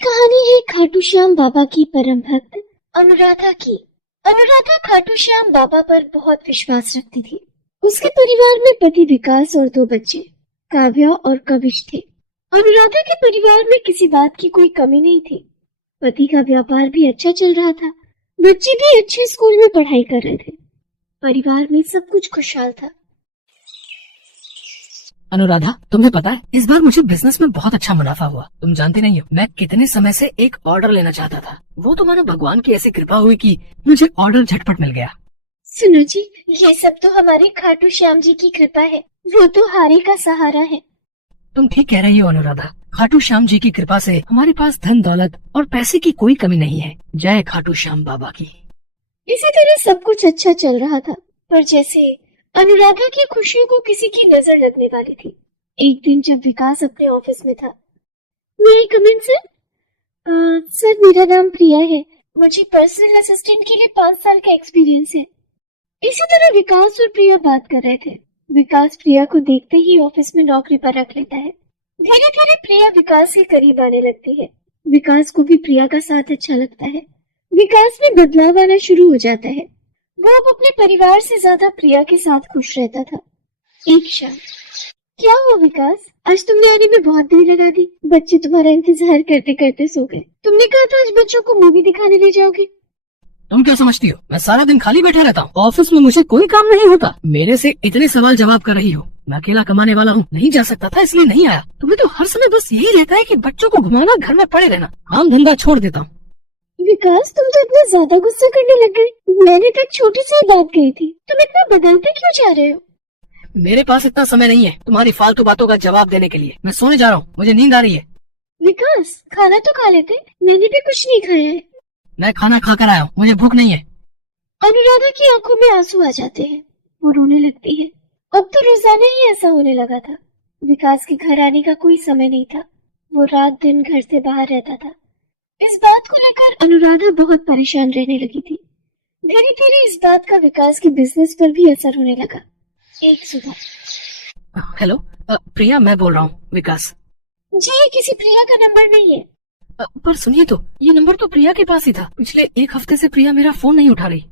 कहानी है खाटू श्याम बाबा की परम भक्त अनुराधा की। अनुराधा खाटू श्याम बाबा पर बहुत विश्वास रखती थी। उसके परिवार में पति विकास और 2 बच्चे काव्या और कविश थे। अनुराधा के परिवार में किसी बात की कोई कमी नहीं थी। पति का व्यापार भी अच्छा चल रहा था, बच्चे भी अच्छे स्कूल में पढ़ाई कर रहे थे। परिवार में सब कुछ खुशहाल था। अनुराधा, तुम्हें पता है इस बार मुझे बिजनेस में बहुत अच्छा मुनाफा हुआ। तुम जानते नहीं हो, मैं कितने समय से एक ऑर्डर लेना चाहता था। वो तो मानो भगवान की ऐसी कृपा हुई कि मुझे ऑर्डर झटपट मिल गया। सुनो जी, ये सब तो हमारे खाटू श्याम जी की कृपा है। वो तो हारे का सहारा है। तुम ठीक कह रही हो अनुराधा। खाटू श्याम जी की कृपा से हमारे पास धन दौलत और पैसे की कोई कमी नहीं है। जय खाटू श्याम बाबा की। इसी तरह सब कुछ अच्छा चल रहा था, पर जैसे अनुराधा की खुशियों को किसी की नजर लगने वाली थी। एक दिन जब विकास अपने ऑफिस में था, मेरी कमिंग सर। सर, मेरा नाम प्रिया है। मुझे पर्सनल असिस्टेंट के लिए 5 साल का एक्सपीरियंस है। इसी तरह विकास और प्रिया बात कर रहे थे। विकास प्रिया को देखते ही ऑफिस में नौकरी पर रख लेता है। धीरे धीरे प्रिया विकास के करीब आने लगती है। विकास को भी प्रिया का साथ अच्छा लगता है। विकास में बदलाव आना शुरू हो जाता है। वो अब अपने परिवार से ज्यादा प्रिया के साथ खुश रहता था। एक शाम। क्या हुआ विकास? आज तुमने आने में बहुत देर लगा दी। बच्चे तुम्हारा इंतजार करते करते सो गए। तुमने कहा था आज बच्चों को मूवी दिखाने ले जाओगे। तुम क्या समझती हो, मैं सारा दिन खाली बैठा रहता हूँ। ऑफिस में मुझे कोई काम नहीं होता। मेरे से इतने सवाल जवाब कर रही हो। मैं अकेला कमाने वाला हूँ, नहीं जा सकता था इसलिए नहीं आया। तुम्हें तो हर समय बस यही रहता है कि बच्चों को घुमाना, घर में पड़े रहना। काम धंधा छोड़ देता हूँ। विकास, तुम तो इतना ज्यादा गुस्सा करने लग गए। मैंने तो एक छोटी सी बात कही थी, तुम इतना बदलते क्यों जा रहे हो? मेरे पास इतना समय नहीं है तुम्हारी फालतू बातों का जवाब देने के लिए। मैं सोने जा रहा हूँ, मुझे नींद आ रही है। विकास, खाना तो खा लेते। मैंने भी कुछ नहीं खाया है। मैं खाना खा कर आया हूँ, मुझे भूख नहीं है। अनुराधा की आंखों में आंसू आ जाते हैं। वो रोने लगती है। अब तो रोजाना ही ऐसा होने लगा था। विकास के घर आने का कोई समय नहीं था। वो रात दिन घर से बाहर रहता था। इस बात को लेकर अनुराधा बहुत परेशान रहने लगी थी। धीरे धीरे इस बात का विकास के बिजनेस पर भी असर होने लगा। एक सुबह। हेलो प्रिया, मैं बोल रहा हूँ विकास। जी, ये किसी प्रिया का नंबर नहीं है। पर सुनिए तो, ये नंबर तो प्रिया के पास ही था। पिछले 1 हफ्ते से प्रिया मेरा फोन नहीं उठा रही।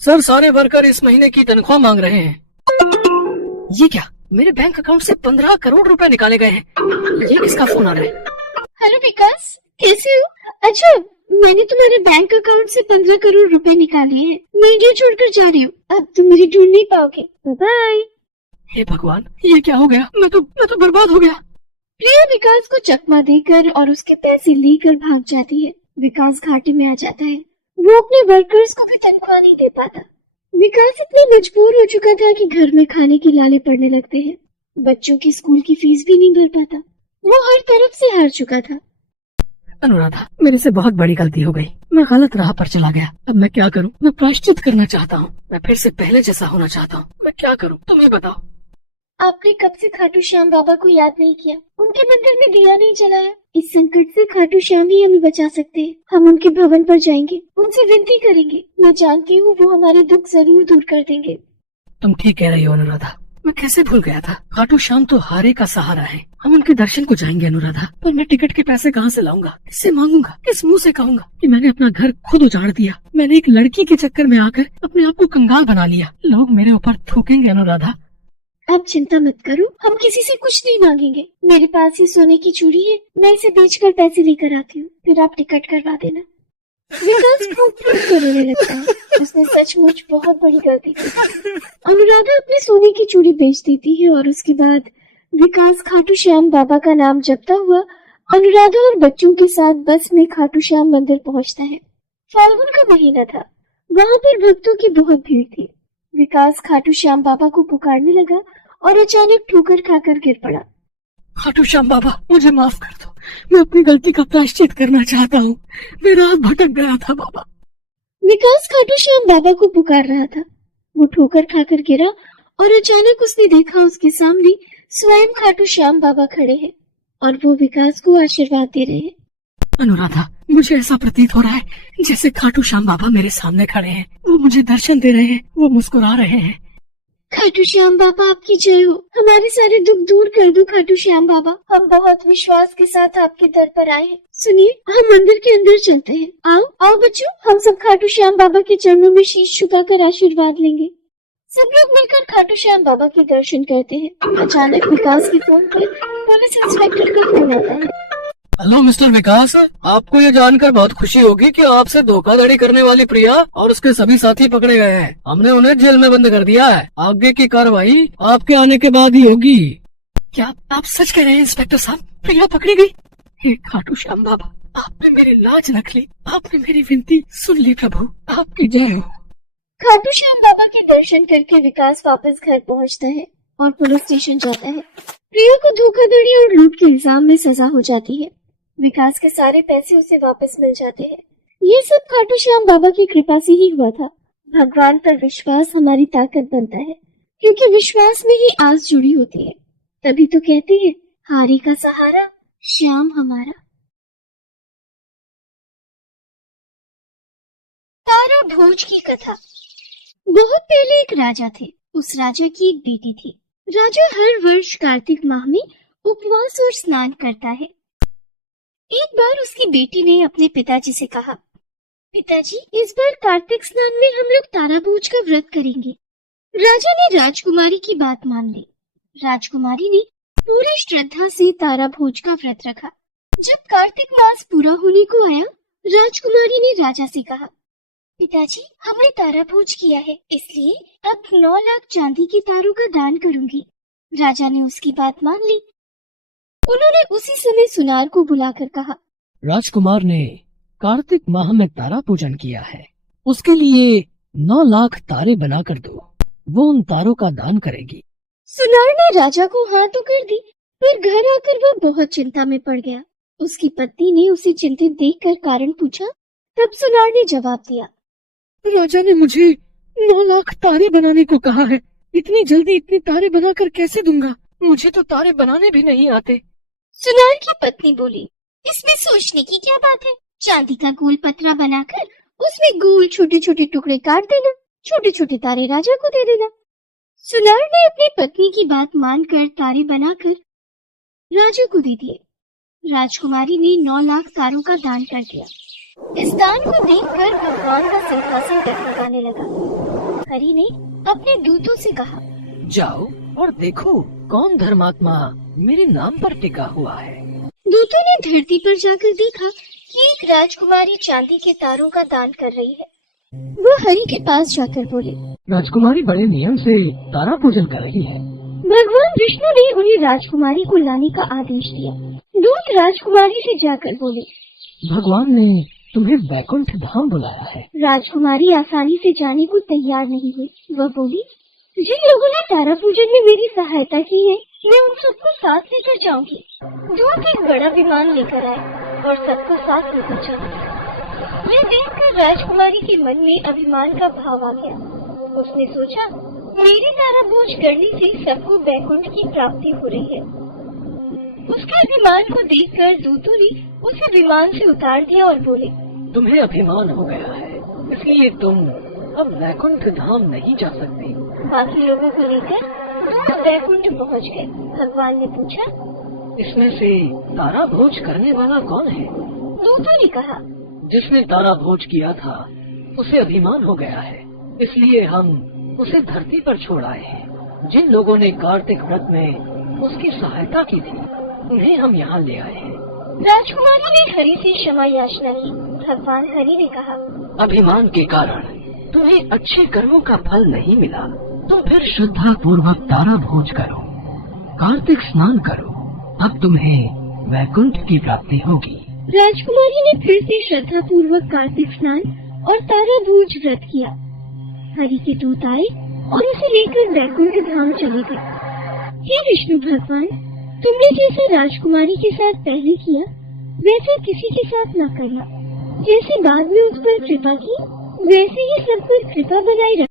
सर, सारे वर्कर इस महीने की तनख्वाह मांग रहे हैं। ये क्या, मेरे बैंक अकाउंट से 15 करोड़ रुपए निकाले गए हैं। ये किसका फोन आ रहा है? हेलो विकास, कैसे हो? अच्छा, मैंने तुम्हारे बैंक अकाउंट से 15 करोड़ रुपए निकाले हैं। मैं इंडिया छोड़कर जा रही हूँ। अब तुम मुझे ढूंढ नहीं पाओगे। बाय। हे भगवान, ये क्या हो गया? मैं तो बर्बाद हो गया। प्रिया विकास को चकमा देकर और उसके पैसे लेकर भाग जाती है। विकास घाटे में आ जाता है। वो अपने वर्कर्स को भी तनख्वाह नहीं दे पाता। विकास इतना मजबूर हो चुका था कि घर में खाने के लाले पड़ने लगते हैं। बच्चों की स्कूल की फीस भी नहीं भर पाता। वो हर तरफ से हार चुका था। अनुराधा, मेरे से बहुत बड़ी गलती हो गई। मैं गलत राह पर चला गया। अब मैं क्या करूं? मैं प्रायश्चित करना चाहता हूं। मैं फिर से पहले जैसा होना चाहता हूं। मैं क्या करूं? तुम ही बताओ। आपने कब से खाटू श्याम बाबा को याद नहीं किया? उनके मंदिर में दिया नहीं जलाया? इस संकट से खाटू श्याम ही हमें बचा सकते हैं। हम उनके भवन पर जाएंगे, उनसे विनती करेंगे। मैं जानती हूँ वो हमारे दुख जरूर दूर कर देंगे। तुम ठीक कह रही हो अनुराधा। मैं कैसे भूल गया था। खाटू श्याम तो हारे का सहारा है। हम उनके दर्शन को जाएंगे अनुराधा। पर मैं टिकट के पैसे कहाँ से लाऊंगा? किससे मांगूंगा? किस मुंह से कहूंगा कि मैंने अपना घर खुद उजाड़ दिया? मैंने एक लड़की के चक्कर में आकर अपने आप को कंगाल बना लिया। लोग मेरे ऊपर थूकेंगे अनुराधा। अब चिंता मत करो, हम किसी से कुछ नहीं मांगेंगे। मेरे पास ये सोने की चूड़ी है, मैं इसे बेचकर पैसे लेकर आती हूँ, फिर आप टिकट करवा देना। विकास फूट रोने लगता है। उसने सचमुच बहुत बड़ी गलती की। अनुराधा अपने सोने की चूड़ी बेच देती है और उसके बाद विकास खाटू श्याम बाबा का नाम जपता हुआ अनुराधा और बच्चों के साथ बस में खाटू श्याम मंदिर पहुंचता है। फाल्गुन का महीना था। वहां पर भक्तों की बहुत भीड़ थी। विकास खाटू श्याम बाबा को पुकारने लगा और अचानक ठोकर खाकर गिर पड़ा। खाटू श्याम बाबा, मुझे माफ कर दो। मैं अपनी गलती का प्रायश्चित करना चाहता हूँ। मेरा हाथ भटक गया था बाबा। विकास खाटू श्याम बाबा को पुकार रहा था। वो ठोकर खाकर गिरा और अचानक उसने देखा उसके सामने स्वयं खाटू श्याम बाबा खड़े हैं और वो विकास को आशीर्वाद दे रहे हैं। अनुराधा, मुझे ऐसा प्रतीत हो रहा है जैसे खाटू श्याम बाबा मेरे सामने खड़े हैं। वो मुझे दर्शन दे रहे हैं। वो मुस्कुरा रहे हैं। खाटू श्याम बाबा आपकी जय हो। हमारे सारे दुख दूर कर दो खाटू श्याम बाबा। हम बहुत विश्वास के साथ आपके दर पर आए हैं। सुनिए, हम मंदिर के अंदर चलते हैं। आओ आओ बच्चों, हम सब खाटू श्याम बाबा के चरणों में शीश झुकाकर आशीर्वाद लेंगे। सब लोग मिलकर खाटू श्याम बाबा के दर्शन करते हैं। अचानक विकास के फोन पर पुलिस इंस्पेक्टर का फोन आता है। हेलो मिस्टर विकास, आपको ये जानकर बहुत खुशी होगी कि आपसे धोखाधड़ी करने वाली प्रिया और उसके सभी साथी पकड़े गए हैं। हमने उन्हें जेल में बंद कर दिया है। आगे की कार्रवाई आपके आने के बाद ही होगी। क्या आप सच कह रहे हैं इंस्पेक्टर साहब? प्रिया पकड़ी गई? हे खाटू श्याम बाबा, आपने मेरी लाज रख ली, आपने मेरी विनती सुन ली। प्रभु आपकी जय हो। खाटू श्याम बाबा के दर्शन करके विकास वापस घर पहुंचता है और पुलिस स्टेशन जाता है। प्रिया को धोखाधड़ी और लूट के इल्जाम में सजा हो जाती है। विकास के सारे पैसे उसे वापस मिल जाते हैं। ये सब खाटू श्याम बाबा की कृपा से ही हुआ था। भगवान पर विश्वास हमारी ताकत बनता है, क्योंकि विश्वास में ही आस जुड़ी होती है। तभी तो कहते हैं, हारी का सहारा श्याम हमारा। तारा भोज की कथा। बहुत पहले एक राजा थे। उस राजा की एक बेटी थी। राजा हर वर्ष कार्तिक माह में उपवास और स्नान करता है। एक बार उसकी बेटी ने अपने पिताजी से कहा, पिताजी, इस बार कार्तिक स्नान में हम लोग तारा भोज का व्रत करेंगे। राजा ने राजकुमारी की बात मान ली। राजकुमारी ने पूरी श्रद्धा से तारा भोज का व्रत रखा। जब कार्तिक मास पूरा होने को आया, राजकुमारी ने राजा से कहा, पिताजी, हमने तारा भोज किया है, इसलिए अब 9 लाख चांदी के तारों का दान करूंगी। राजा ने उसकी बात मान ली। उन्होंने उसी समय सुनार को बुलाकर कहा, राजकुमार ने कार्तिक माह में तारा पूजन किया है, उसके लिए 9 लाख तारे बनाकर दो, वो उन तारों का दान करेगी। सुनार ने राजा को हाँ तो कर दी, पर घर आकर वह बहुत चिंता में पड़ गया। उसकी पत्नी ने उसे चिंतित देखकर कारण पूछा। तब सुनार ने जवाब दिया, राजा ने मुझे 9 लाख तारे बनाने को कहा है। इतनी जल्दी इतने तारे बनाकर कैसे दूंगा? मुझे तो तारे बनाने भी नहीं आते। सुनार की पत्नी बोली, इसमें सोचने की क्या बात है? चांदी का गोल पतरा बनाकर उसमें गोल छोटे छोटे टुकड़े काट देना, छोटे छोटे तारे राजा को दे देना। सुनार ने अपनी पत्नी की बात मानकर तारे बनाकर राजा को दे दिए। राजकुमारी ने 9 लाख तारों का दान कर दिया। इस दान को देखकर भगवान का सिंहासन डगमगाने लगा। हरि ने अपने दूतों से कहा, जाओ और देखो कौन धर्मात्मा मेरे नाम पर टिका हुआ है। दूतों ने धरती पर जाकर देखा कि एक राजकुमारी चांदी के तारों का दान कर रही है। वह हरि के पास जाकर बोले, राजकुमारी बड़े नियम से तारा पूजन कर रही है। भगवान विष्णु ने उन्हें राजकुमारी को लाने का आदेश दिया। दूत राजकुमारी से जाकर बोले, भगवान ने तुम्हें वैकुंठ धाम बुलाया है। राजकुमारी आसानी से जाने को तैयार नहीं हुई। वह बोली, जिन लोगों ने तारा पूजन में मेरी सहायता की है, मैं उन सबको साथ लेकर जाऊंगी। दूत एक बड़ा विमान लेकर आए और सबको साथ लेकर चले। यह देखकर राजकुमारी के मन में अभिमान का भाव आ गया। उसने सोचा, मेरी तारा भोज करने से सबको वैकुंठ की प्राप्ति हो रही है। उसके अभिमान को देखकर दूतों ने उसे विमान से उतार दिया और बोले, तुम्हें अभिमान हो गया है, इसलिए तुम अब वैकुंठ धाम नहीं जा सकती। बाकी लोगों को लेकर दूत वैकुंठ पहुंच गए। भगवान ने पूछा, इसमें से तारा भोज करने वाला कौन है? दूतों ने कहा, जिसने तारा भोज किया था उसे अभिमान हो गया है, इसलिए हम उसे धरती पर छोड़ आए हैं। जिन लोगों ने कार्तिक व्रत में उसकी सहायता की थी, उन्हें हम यहाँ ले आए हैं। राजकुमारी ने हरि से क्षमा याचना की। भगवान हरि ने कहा, अभिमान के कारण तुम्हें अच्छे कर्मों का फल नहीं मिला, तुम फिर श्रद्धा पूर्वक तारा भोज करो, कार्तिक स्नान करो, अब तुम्हें वैकुंठ की प्राप्ति होगी। राजकुमारी ने फिर से श्रद्धा पूर्वक कार्तिक स्नान और तारा भोज व्रत किया। हरि के दूत आए और उसे लेकर वैकुंठ धाम चले गए। हे विष्णु भगवान, तुमने जैसा राजकुमारी के साथ पहले किया, वैसा किसी के साथ न करना। जैसे बाद में उस पर कृपा की, वैसे ही सब पर कृपा बनाए रख।